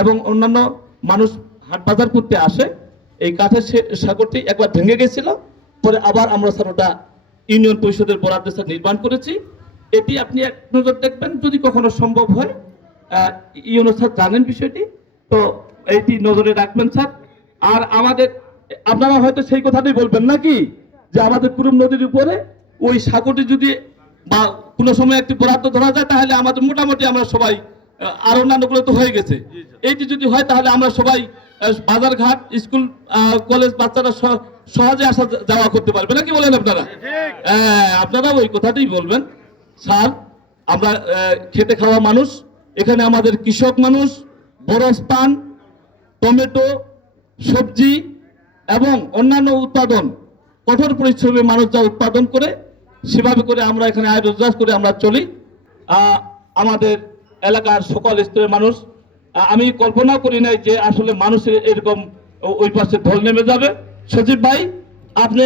এবং অন্যান্য মানুষ হাট বাজার করতে আসে। এই কাঠের সাগরটি একবার ভেঙে গেছিল, পরে আবার আমরা স্যার ওটা ইউনিয়ন পরিষদের বরাদ্দ স্যার নির্মাণ করেছি। এটি আপনি এক নজর দেখবেন, যদি কখনো সম্ভব হয়। ইউনো স্যার জানেন বিষয়টি, তো এইটি নজরে রাখবেন স্যার। আর আমাদের, আপনারা হয়তো সেই কথাটাই বলবেন নাকি, যে আমাদের কুরুম নদীর উপরে ওই সাগরটি যদি বা কোনো সময় একটি বরাদ্দ ধরা যায়, তাহলে আমাদের মোটামুটি আমরা সবাই, আর অন্যান্যগুলো তো হয়ে গেছে, এইটি যদি হয় তাহলে আমরা সবাই বাজারঘাট, স্কুল, কলেজ বাচ্চারা সহজে আসা যাওয়া করতে পারবে নাকি, বলেন আপনারা? আপনারা ওই কথাটাই বলবেন স্যার। আমরা খেতে খাওয়া মানুষ, এখানে আমাদের কৃষক মানুষ, বরফ পান, টমেটো, সবজি এবং অন্যান্য উৎপাদন, কঠোর পরিশ্রমে মানুষ যা উৎপাদন করে সেভাবে করে আমরা এখানে আয় রোজগার করে আমরা চলি। আমাদের এলাকার সকল স্তরের মানুষ, আমি কল্পনা করি নাই যে আসলে মানুষের এরকম ওই পাশে ঢল নেমে যাবে। সজীব ভাই, আপনি